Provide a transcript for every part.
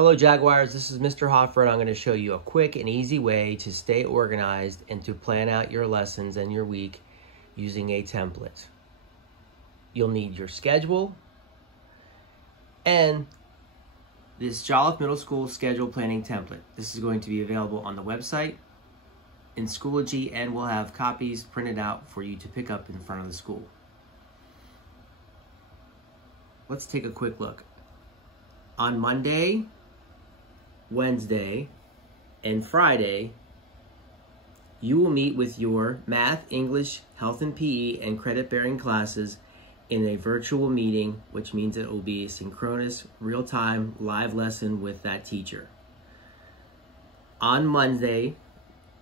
Hello Jaguars, this is Mr. Hoffer, and I'm going to show you a quick and easy way to stay organized and to plan out your lessons and your week using a template. You'll need your schedule and this Jolliffe Middle School schedule planning template. This is going to be available on the website in Schoology, and we'll have copies printed out for you to pick up in front of the school. Let's take a quick look. On Monday, Wednesday, and Friday, you will meet with your math, English, health and PE, and credit-bearing classes in a virtual meeting, which means it will be a synchronous, real-time, live lesson with that teacher. On Monday,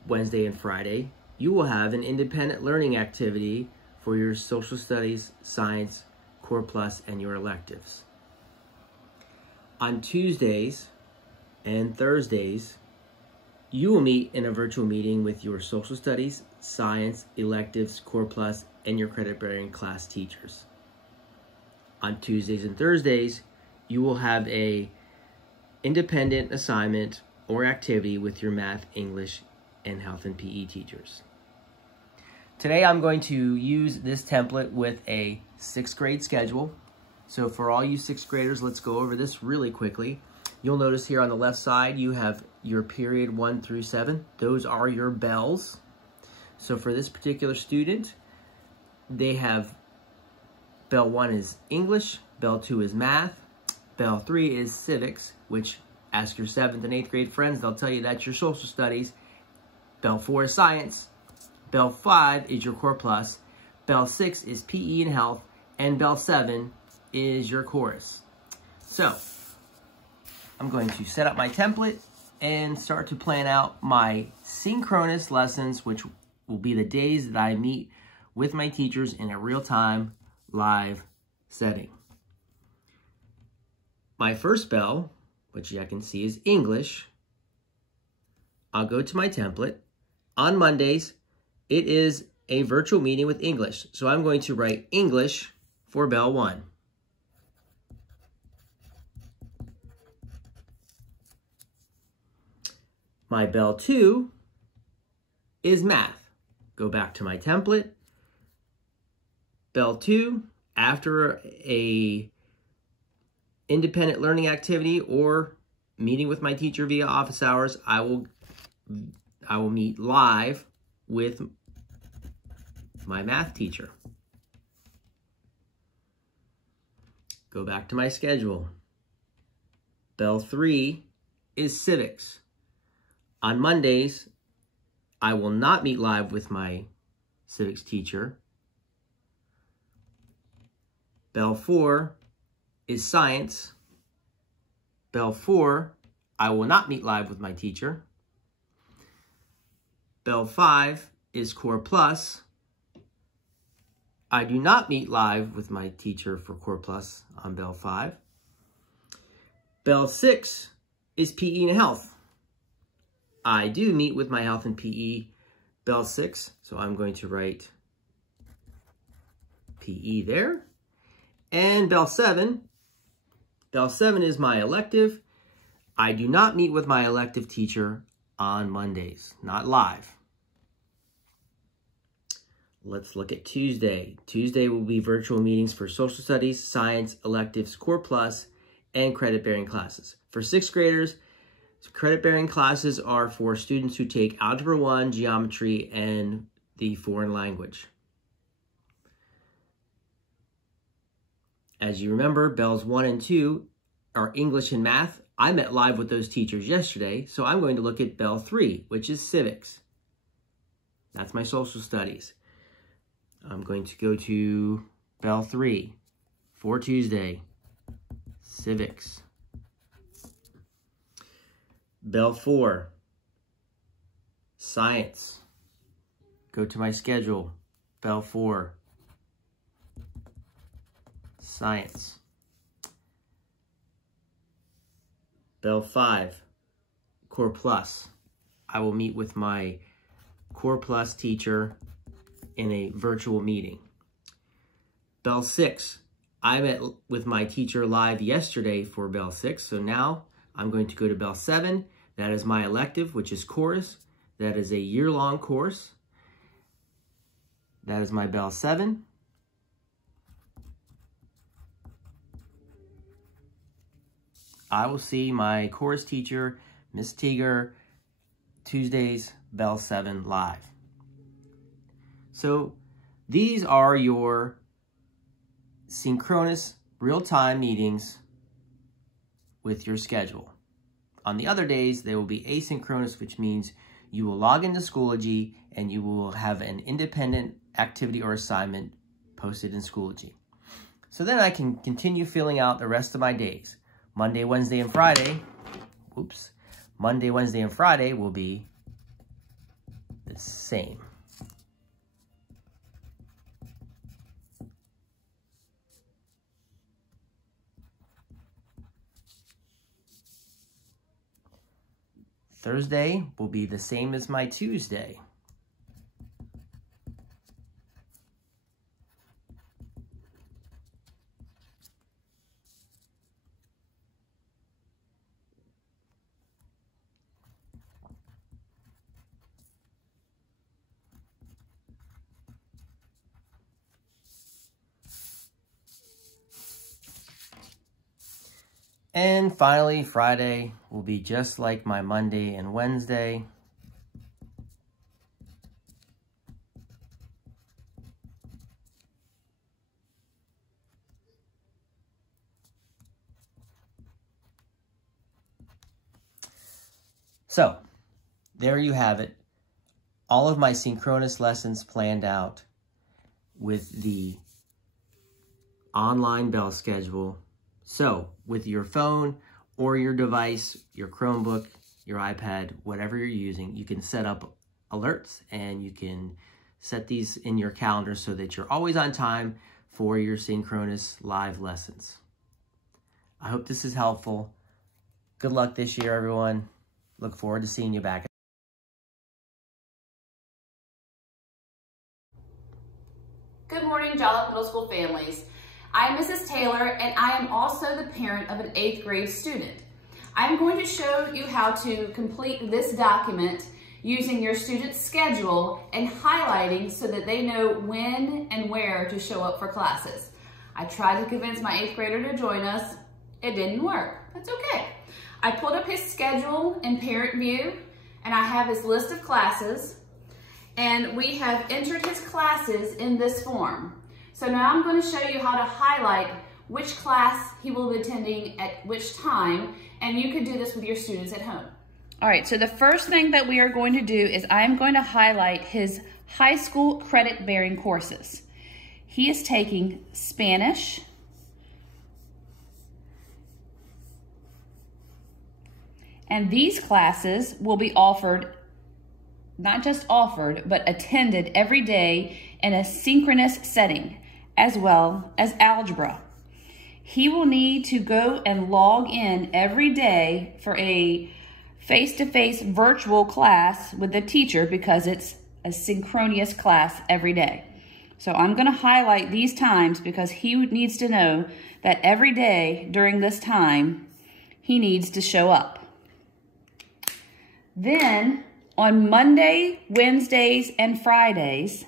Wednesday, and Friday, you will have an independent learning activity for your social studies, science, Core Plus, and your electives. On Tuesdays and Thursdays, you will meet in a virtual meeting with your social studies, science, electives, Core Plus, and your credit-bearing class teachers. On Tuesdays and Thursdays, you will have a independent assignment or activity with your math, English, and health and PE teachers. Today, I'm going to use this template with a 6th grade schedule. So for all you 6th graders, let's go over this really quickly. You'll notice here on the left side, you have your period 1 through 7. Those are your bells. So for this particular student, they have bell 1 is English, bell 2 is math, bell 3 is civics, which ask your 7th and 8th grade friends, they'll tell you that's your social studies. Bell 4 is science, bell 5 is your Core Plus, bell 6 is PE and health, and bell 7 is your chorus. So I'm going to set up my template and start to plan out my synchronous lessons, which will be the days that I meet with my teachers in a real-time live setting. My first bell, which I can see is English, I'll go to my template. On Mondays, it is a virtual meeting with English. So I'm going to write English for bell 1. My bell 2 is math. Go back to my template. Bell 2, after a independent learning activity or meeting with my teacher via office hours, I will meet live with my math teacher. Go back to my schedule. Bell 3 is civics. On Mondays, I will not meet live with my civics teacher. Bell 4 is science. Bell 4, I will not meet live with my teacher. Bell 5 is Core Plus. I do not meet live with my teacher for Core Plus on Bell 5. Bell 6 is PE and health. I do meet with my health and PE bell 6, so I'm going to write PE there. And bell 7 is my elective. I do not meet with my elective teacher on Mondays, not live. Let's look at Tuesday. Tuesday will be virtual meetings for social studies, science, electives, Core Plus, and credit-bearing classes. For 6th graders, credit-bearing classes are for students who take Algebra 1, Geometry, and the foreign language. As you remember, bells 1 and 2 are English and math. I met live with those teachers yesterday, so I'm going to look at bell 3, which is civics. That's my social studies. I'm going to go to bell 3 for Tuesday, civics. Bell 4, science. Go to my schedule. Bell 4, science. Bell 5, Core Plus. I will meet with my Core Plus teacher in a virtual meeting. Bell 6, I met with my teacher live yesterday for Bell 6, so now I'm going to go to Bell 7. That is my elective, which is chorus. That is a year-long course. That is my Bell 7. I will see my chorus teacher, Miss Teeger, Tuesdays, Bell 7 live. So these are your synchronous real-time meetings with your schedule. On the other days, they will be asynchronous, which means you will log into Schoology and you will have an independent activity or assignment posted in Schoology. So then I can continue filling out the rest of my days. Monday, Wednesday, and Friday, Monday, Wednesday, and Friday will be the same. Thursday will be the same as my Tuesday. And finally, Friday will be just like my Monday and Wednesday. So, there you have it. All of my synchronous lessons planned out with the online Bell schedule. So, with your phone or your device, your Chromebook, your iPad, whatever you're using, you can set up alerts and you can set these in your calendar so that you're always on time for your synchronous live lessons. I hope this is helpful. Good luck this year, everyone. Look forward to seeing you back. Good morning, Jollop Middle School families. I'm Mrs. Taylor, and I am also the parent of an 8th grade student. I'm going to show you how to complete this document using your student's schedule and highlighting so that they know when and where to show up for classes. I tried to convince my 8th grader to join us. It didn't work. That's okay. I pulled up his schedule in Parent View, and I have his list of classes, and we have entered his classes in this form. So now I'm going to show you how to highlight which class he will be attending at which time, and you can do this with your students at home. All right, so the first thing that we are going to do is I'm going to highlight his high school credit-bearing courses. He is taking Spanish, and these classes will be offered, not just offered, but attended every day in a synchronous setting, as well as algebra. He will need to go and log in every day for a face-to-face virtual class with the teacher because it's a synchronous class every day. So I'm going to highlight these times because he needs to know that every day during this time, he needs to show up. Then on Monday, Wednesdays, and Fridays,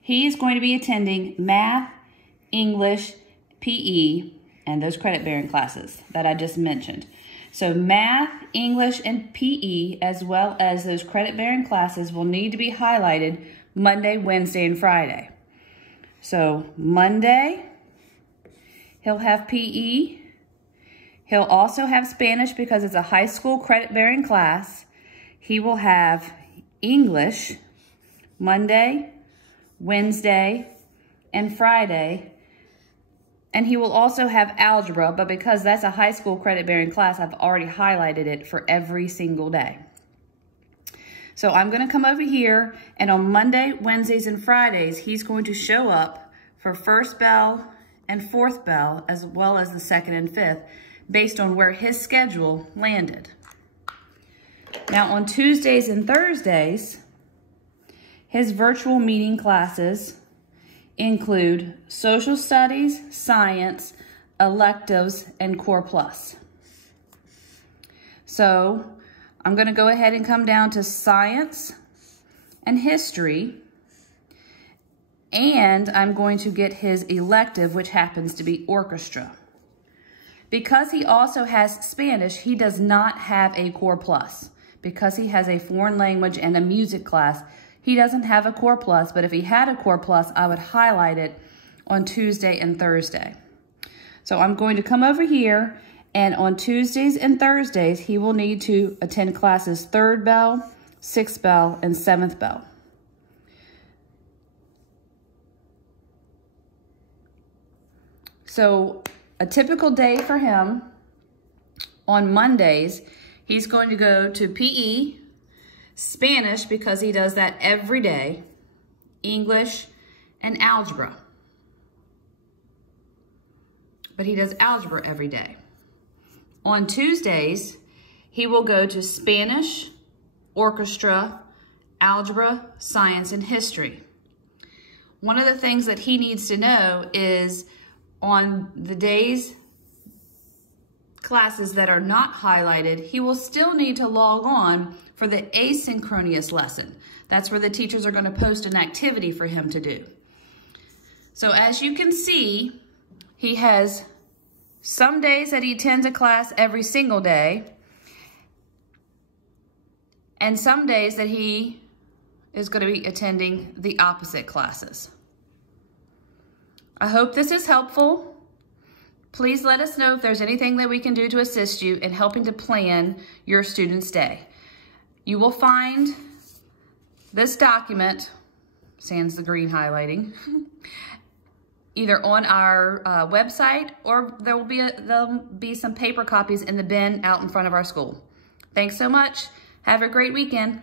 he is going to be attending math, English, PE, and those credit-bearing classes that I just mentioned. So math, English, and PE, as well as those credit-bearing classes, will need to be highlighted Monday, Wednesday, and Friday. So Monday, he'll have PE. He'll also have Spanish because it's a high school credit-bearing class. He will have English Monday, Wednesday, and Friday. And he will also have algebra, but because that's a high school credit-bearing class, I've already highlighted it for every single day. So I'm going to come over here, and on Monday, Wednesdays, and Fridays, he's going to show up for first bell and fourth bell, as well as the second and fifth, based on where his schedule landed. Now on Tuesdays and Thursdays, his virtual meeting classes include social studies, science, electives, and Core Plus. So I'm going to go ahead and come down to science and history. And I'm going to get his elective, which happens to be orchestra. Because he also has Spanish, he does not have a Core Plus. Because he has a foreign language and a music class, he doesn't have a Core Plus, but if he had a Core Plus, I would highlight it on Tuesday and Thursday. So I'm going to come over here, and on Tuesdays and Thursdays, he will need to attend classes 3rd bell, 6th bell, and 7th bell. So a typical day for him on Mondays, he's going to go to PE, Spanish, because he does that every day, English, and algebra. But he does algebra every day. On Tuesdays, he will go to Spanish, orchestra, algebra, science, and history. One of the things that he needs to know is on the days, classes that are not highlighted, he will still need to log on for the asynchronous lesson. That's where the teachers are going to post an activity for him to do. So as you can see, he has some days that he attends a class every single day, and some days that he is going to be attending the opposite classes. I hope this is helpful. Please let us know if there's anything that we can do to assist you in helping to plan your student's day. You will find this document, sans the green highlighting, either on our website, or there'll be some paper copies in the bin out in front of our school. Thanks so much. Have a great weekend.